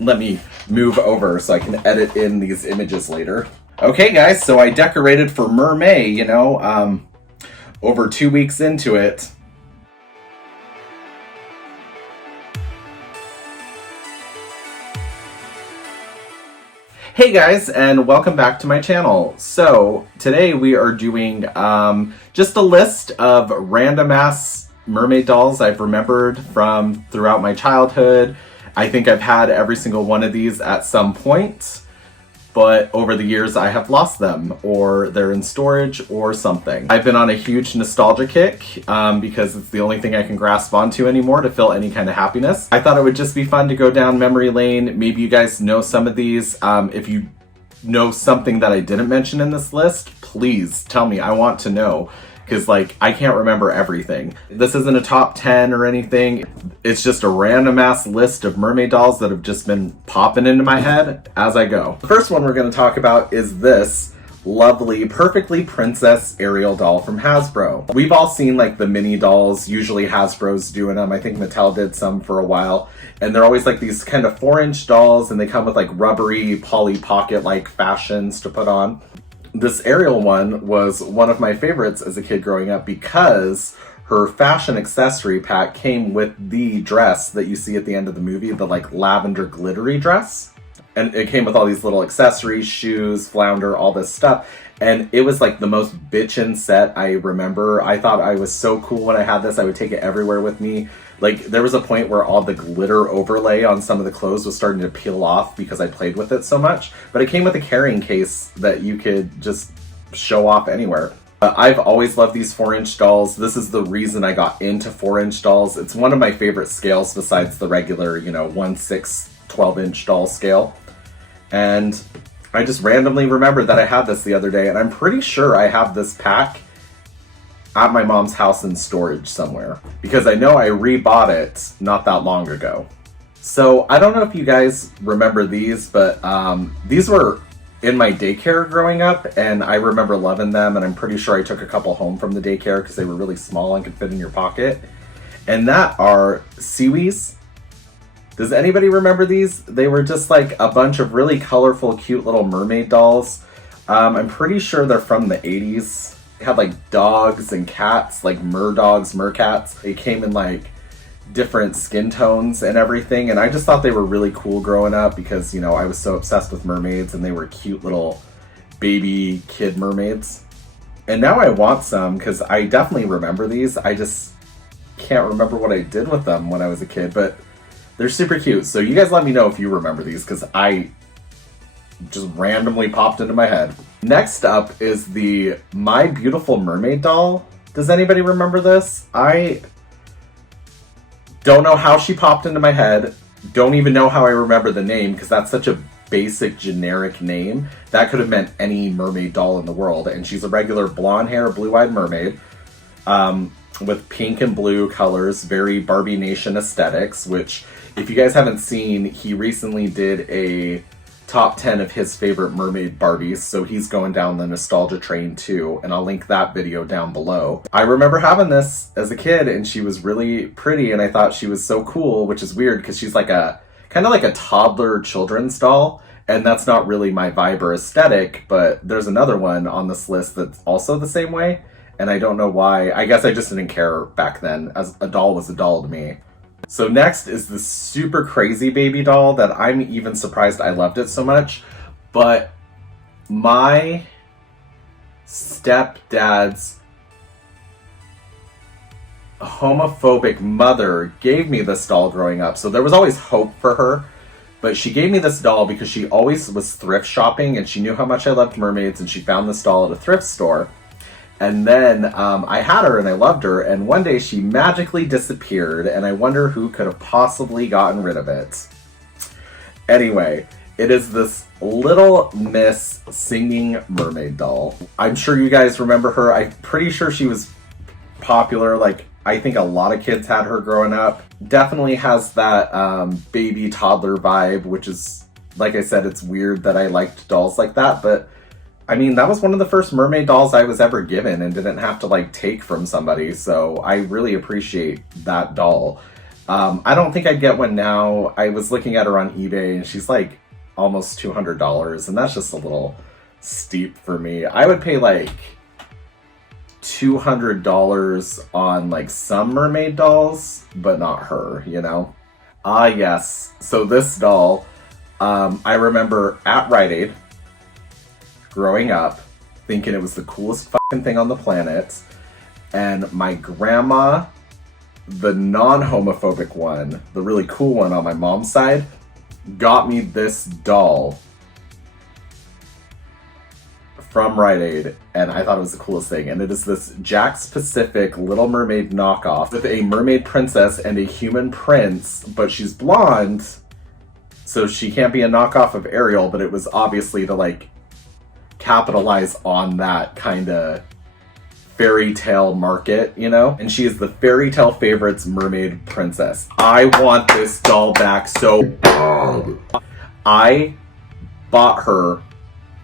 let me move over so I can edit in these images later. Okay guys, so I decorated for MerMay, you know, over 2 weeks into it. Hey guys, and welcome back to my channel. So today we are doing just a list of random ass mermaid dolls I've remembered from throughout my childhood. I think I've had every single one of these at some point, but over the years I have lost them, or they're in storage or something. I've been on a huge nostalgia kick because it's the only thing I can grasp onto anymore to feel any kind of happiness. I thought it would just be fun to go down memory lane. Maybe you guys know some of these. If you know something that I didn't mention in this list, please tell me. I want to know, because like I can't remember everything. This isn't a top 10 or anything. It's just a random ass list of mermaid dolls that have just been popping into my head as I go. The first one we're going to talk about is this lovely, perfectly princess Ariel doll from Hasbro. We've all seen like the mini dolls. Usually Hasbro's doing them. I think Mattel did some for a while. And they're always like these kind of 4-inch dolls, and they come with like rubbery Polly Pocket like fashions to put on. This Ariel one was one of my favorites as a kid growing up because her fashion accessory pack came with the dress that you see at the end of the movie, the like lavender glittery dress. And it came with all these little accessories, shoes, flounder, all this stuff. And it was like the most bitchin' set I remember. I thought I was so cool when I had this. I would take it everywhere with me. Like, there was a point where all the glitter overlay on some of the clothes was starting to peel off because I played with it so much. But it came with a carrying case that you could just show off anywhere. I've always loved these 4-inch dolls. This is the reason I got into 4-inch dolls. It's one of my favorite scales besides the regular, you know, 1/6, 12-inch doll scale. And I just randomly remembered that I had this the other day, and I'm pretty sure I have this pack at my mom's house in storage somewhere, because I know I rebought it not that long ago. So I don't know if you guys remember these, but these were in my daycare growing up, and I remember loving them, and I'm pretty sure I took a couple home from the daycare because they were really small and could fit in your pocket. And that are Seawees. Does anybody remember these? They were just like a bunch of really colorful, cute little mermaid dolls. I'm pretty sure they're from the 80s. They had like dogs and cats, like merdogs, mercats. They came in like different skin tones and everything. And I just thought they were really cool growing up because, you know, I was so obsessed with mermaids, and they were cute little baby kid mermaids. And now I want some because I definitely remember these. I just can't remember what I did with them when I was a kid, but they're super cute. So you guys let me know if you remember these, because I just randomly popped into my head. Next up is the My Beautiful Mermaid doll. Does anybody remember this? I don't know how she popped into my head. Don't even know how I remember the name, because that's such a basic generic name. That could have meant any mermaid doll in the world. And she's a regular blonde hair, blue-eyed mermaid. With pink and blue colors, very Barbination aesthetics, which if you guys haven't seen, he recently did a top 10 of his favorite mermaid Barbies, so he's going down the nostalgia train too, and I'll link that video down below. I remember having this as a kid, and she was really pretty, and I thought she was so cool, which is weird because she's like a kind of like a toddler children's doll, and that's not really my vibe or aesthetic, but there's another one on this list that's also the same way. And I don't know why. I guess I just didn't care back then, as a doll was a doll to me. So next is this super crazy baby doll that I'm even surprised I loved it so much. But my stepdad's homophobic mother gave me this doll growing up. So there was always hope for her. But she gave me this doll because she always was thrift shopping, and she knew how much I loved mermaids, and she found this doll at a thrift store. And then I had her and I loved her, and one day she magically disappeared, and I wonder who could have possibly gotten rid of it. Anyway, it is this Little Miss Singing Mermaid doll. I'm sure you guys remember her. I'm pretty sure she was popular. Like, I think a lot of kids had her growing up. Definitely has that baby toddler vibe, which is, like I said, it's weird that I liked dolls like that, but I mean, that was one of the first mermaid dolls I was ever given and didn't have to like take from somebody, so I really appreciate that doll. I don't think I'd get one now. I was looking at her on eBay and she's like almost $200, and that's just a little steep for me. I would pay like $200 on like some mermaid dolls, but not her, you know? Ah, yes. So this doll, I remember at Rite Aid growing up thinking it was the coolest fucking thing on the planet. And my grandma, the non-homophobic one, the really cool one on my mom's side, got me this doll from Rite Aid, and I thought it was the coolest thing. And it is this Jack's Pacific Little Mermaid knockoff with a mermaid princess and a human prince, but she's blonde, so she can't be a knockoff of Ariel, but it was obviously to like capitalize on that kind of fairy tale market, you know? And she is the fairy tale favorites mermaid princess. I want this doll back so bad. I bought her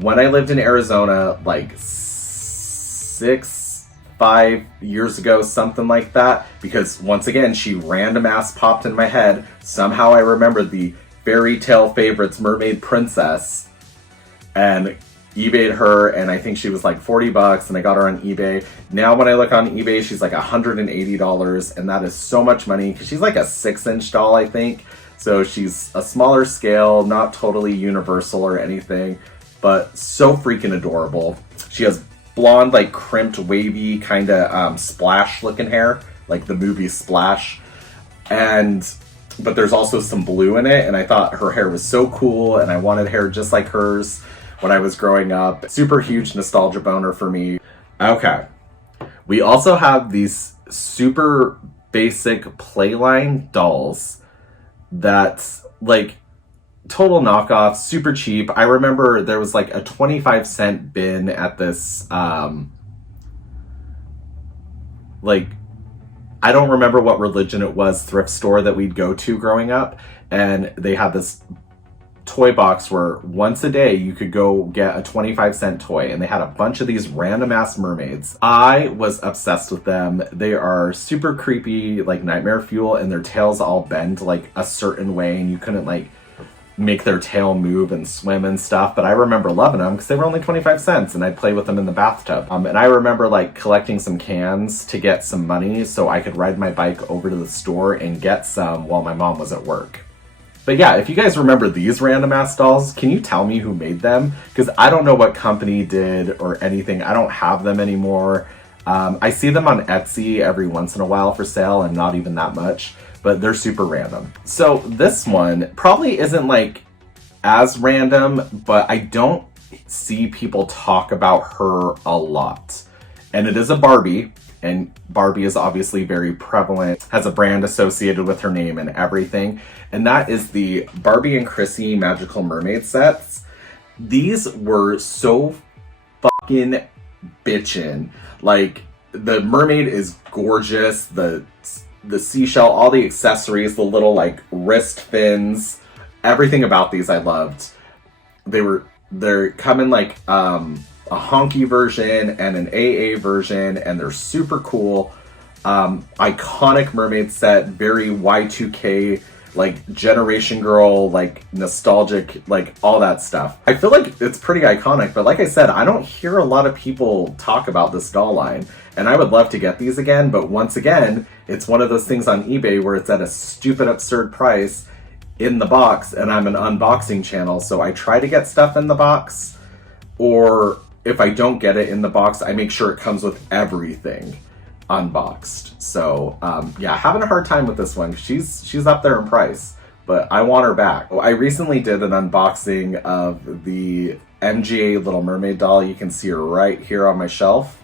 when I lived in Arizona, like 5 years ago, something like that, because once again, she random ass popped in my head. Somehow I remembered the fairy tale favorites mermaid princess and eBayed her, and I think she was like $40, and I got her on eBay. Now when I look on eBay, she's like $180, and that is so much money because she's like a 6-inch doll, I think. So she's a smaller scale, not totally universal or anything, but so freaking adorable. She has blonde, like crimped, wavy, kind of Splash looking hair, like the movie Splash. But there's also some blue in it, and I thought her hair was so cool, and I wanted hair just like hers when I was growing up. Super huge nostalgia boner for me. Okay. We also have these super basic Playline dolls that's like total knockoff, super cheap. I remember there was like a 25-cent bin at this, like, I don't remember what religion it was, thrift store that we'd go to growing up. And they had this toy box where once a day you could go get a 25-cent toy, and they had a bunch of these random ass mermaids. I was obsessed with them. They are super creepy, like nightmare fuel, and their tails all bend like a certain way, and you couldn't like make their tail move and swim and stuff. But I remember loving them because they were only 25 cents, and I'd play with them in the bathtub. And I remember like collecting some cans to get some money so I could ride my bike over to the store and get some while my mom was at work. But yeah, if you guys remember these random ass dolls, can you tell me who made them? Because I don't know what company did or anything. I don't have them anymore. I see them on Etsy every once in a while for sale, and not even that much, but they're super random. So this one probably isn't like as random, but I don't see people talk about her a lot. And it is a Barbie. And Barbie is obviously very prevalent, has a brand associated with her name and everything. And that is the Barbie and Chrissy Magical Mermaid sets. These were so fucking bitchin'. Like, the mermaid is gorgeous. The seashell, all the accessories, the little like wrist fins, everything about these I loved. They're coming like, a honky version and an AA version, and they're super cool. Iconic mermaid set, very Y2K, like Generation Girl, like nostalgic, like all that stuff. I feel like it's pretty iconic, but like I said, I don't hear a lot of people talk about this doll line, and I would love to get these again, but once again, it's one of those things on eBay where it's at a stupid, absurd price in the box, and I'm an unboxing channel, so I try to get stuff in the box, or if I don't get it in the box, I make sure it comes with everything unboxed. So yeah, having a hard time with this one. She's up there in price, but I want her back. I recently did an unboxing of the MGA Little Mermaid doll. You can see her right here on my shelf.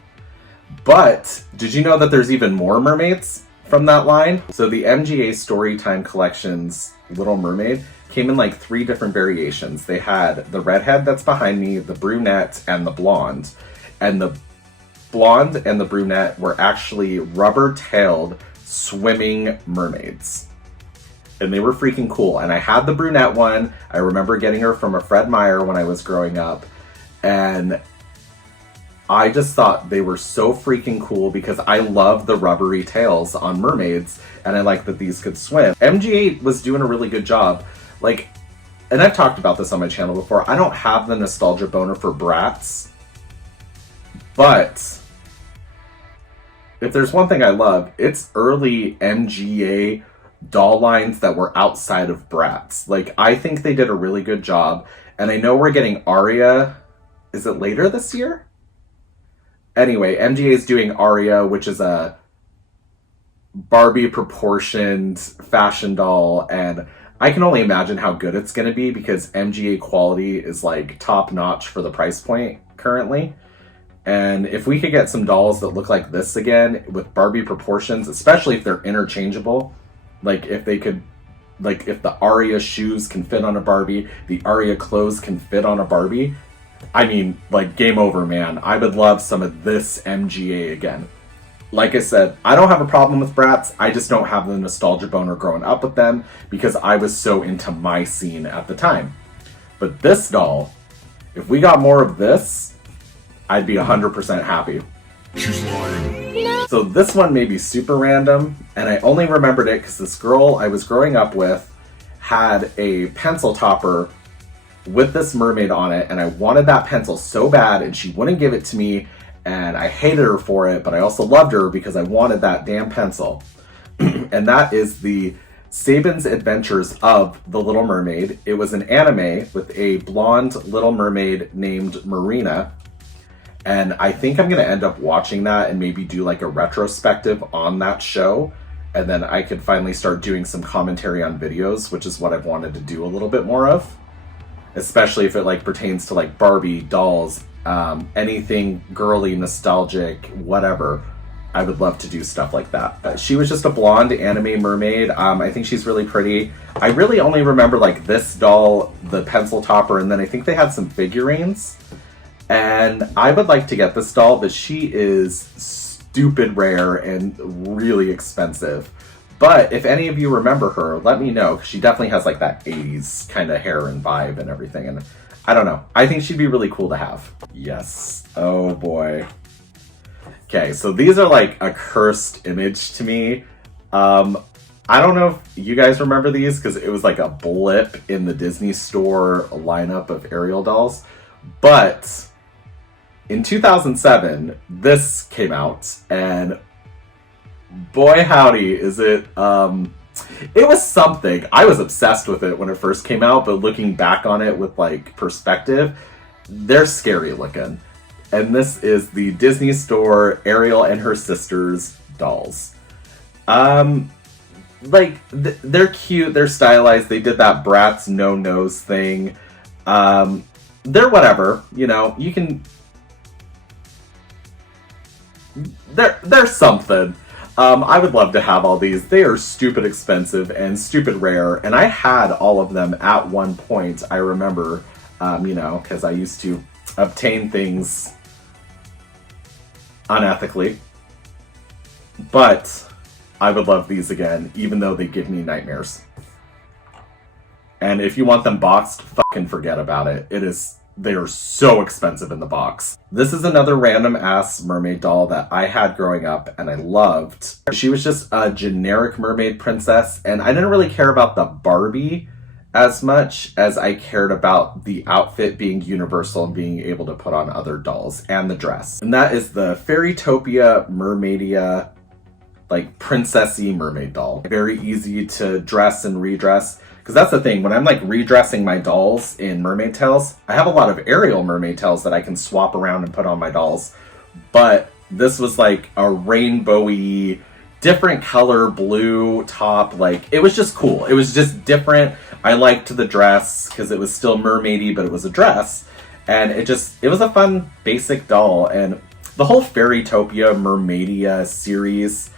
But did you know that there's even more mermaids from that line? So the MGA Storytime Collections Little Mermaid came in like 3 different variations. They had the redhead that's behind me, the brunette, and the blonde. And the blonde and the brunette were actually rubber-tailed swimming mermaids. And they were freaking cool. And I had the brunette one. I remember getting her from a Fred Meyer when I was growing up. And I just thought they were so freaking cool because I love the rubbery tails on mermaids, and I like that these could swim. MGA was doing a really good job. Like, and I've talked about this on my channel before, I don't have the nostalgia boner for Bratz, but if there's one thing I love, it's early MGA doll lines that were outside of Bratz. Like, I think they did a really good job, and I know we're getting Aria, is it later this year? Anyway, MGA is doing Aria, which is a Barbie proportioned fashion doll, and I can only imagine how good it's going to be because MGA quality is like top notch for the price point currently. And if we could get some dolls that look like this again with Barbie proportions, especially if they're interchangeable, like if they could, like if the Aria shoes can fit on a Barbie, the Aria clothes can fit on a Barbie, I mean, like, game over, man. I would love some of this MGA again. Like I said, I don't have a problem with Bratz. I just don't have the nostalgia boner growing up with them because I was so into my scene at the time. But this doll, if we got more of this, I'd be 100% happy. She's lying. So this one may be super random, and I only remembered it because this girl I was growing up with had a pencil topper with this mermaid on it, and I wanted that pencil so bad, and she wouldn't give it to me, and I hated her for it, but I also loved her because I wanted that damn pencil. And that is the Sabin's Adventures of the Little Mermaid. It was an anime with a blonde little mermaid named Marina, and I think I'm going to end up watching that and maybe do like a retrospective on that show, and then I could finally start doing some commentary on videos, which is what I've wanted to do a little bit more of. Especially if it like pertains to like Barbie dolls, anything girly, nostalgic, whatever. I would love to do stuff like that. But she was just a blonde anime mermaid. I think she's really pretty. I really only remember like this doll, the pencil topper, and then I think they had some figurines. And I would like to get this doll, but she is stupid rare and really expensive. But if any of you remember her, let me know, because she definitely has like that 80s kind of hair and vibe and everything. And I don't know. I think she'd be really cool to have. Yes. Oh boy. Okay, so these are like a cursed image to me. I don't know if you guys remember these, because it was like a blip in the Disney Store lineup of Ariel dolls. But in 2007, this came out, and boy howdy is it, it was something. I was obsessed with it when it first came out, but looking back on it with like perspective, they're scary looking. And this is the Disney Store Ariel and her sisters dolls. Like they're cute, they're stylized, they did that Bratz no nose thing. They're whatever, you know, you can, they're something. I would love to have all these. They are stupid expensive and stupid rare, and I had all of them at one point, I remember, you know, because I used to obtain things unethically. But I would love these again, even though they give me nightmares. And if you want them boxed, fucking forget about it. They are so expensive in the box. This is another random ass mermaid doll that I had growing up and I loved. She was just a generic mermaid princess, and I didn't really care about the Barbie as much as I cared about the outfit being universal and being able to put on other dolls, and the dress. And that is the Fairytopia Mermaidia, like princessy mermaid doll. Very easy to dress and redress. Because that's the thing, when I'm like redressing my dolls in Mermaid Tails, I have a lot of Ariel Mermaid Tails that I can swap around and put on my dolls. But this was like a rainbowy, different color blue top. Like, it was just cool. It was just different. I liked the dress because it was still mermaidy, but it was a dress. And it was a fun, basic doll. And the whole Fairytopia Mermaidia series,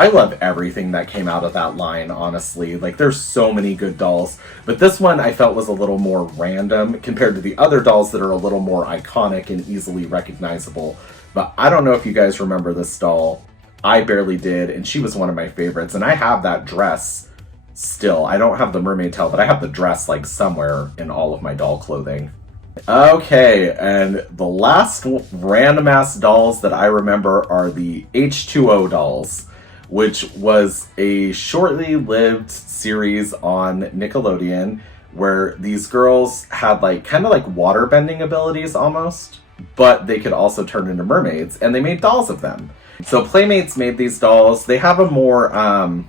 I love everything that came out of that line, honestly. Like, there's so many good dolls. But this one I felt was a little more random compared to the other dolls that are a little more iconic and easily recognizable. But I don't know if you guys remember this doll. I barely did, and she was one of my favorites. And I have that dress still. I don't have the mermaid tail, but I have the dress, like, somewhere in all of my doll clothing. Okay, and the last random ass dolls that I remember are the H2O Dolls, which was a shortly lived series on Nickelodeon where these girls had like kind of like water bending abilities almost, but they could also turn into mermaids, and they made dolls of them. So Playmates made these dolls. They have a more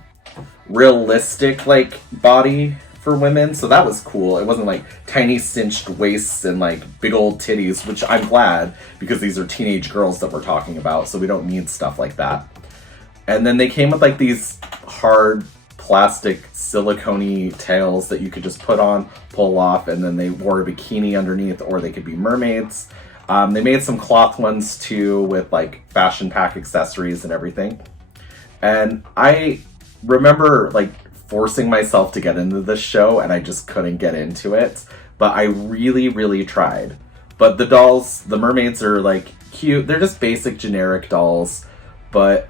realistic like body for women, so that was cool. It wasn't like tiny cinched waists and like big old titties, which I'm glad, because these are teenage girls that we're talking about, so we don't need stuff like that. And then they came with like these hard plastic silicone tails that you could just put on, pull off, and then they wore a bikini underneath, or they could be mermaids. They made some cloth ones too with like fashion pack accessories and everything. And I remember like forcing myself to get into this show, and I just couldn't get into it. But I really, really tried. But the dolls, the mermaids, are like cute. They're just basic generic dolls, but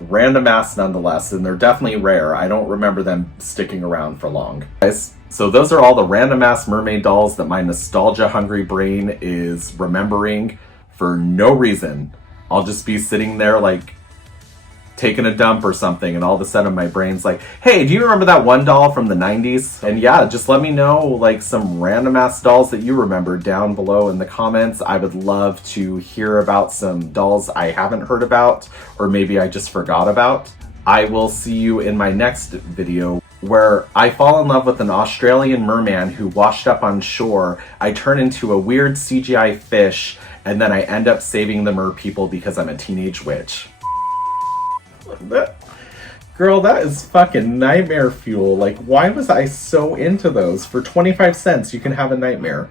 random ass nonetheless, and they're definitely rare. I don't remember them sticking around for long. Guys, so those are all the random ass mermaid dolls that my nostalgia hungry brain is remembering for no reason. I'll just be sitting there like taking a dump or something, and all of a sudden my brain's like, hey, do you remember that one doll from the 90s? And yeah, just let me know like some random ass dolls that you remember down below in the comments. I would love to hear about some dolls I haven't heard about, or maybe I just forgot about. I will see you in my next video where I fall in love with an Australian merman who washed up on shore. I turn into a weird CGI fish, and then I end up saving the mer people because I'm a teenage witch. Girl, that is fucking nightmare fuel. Like, why was I so into those? For 25 cents, you can have a nightmare.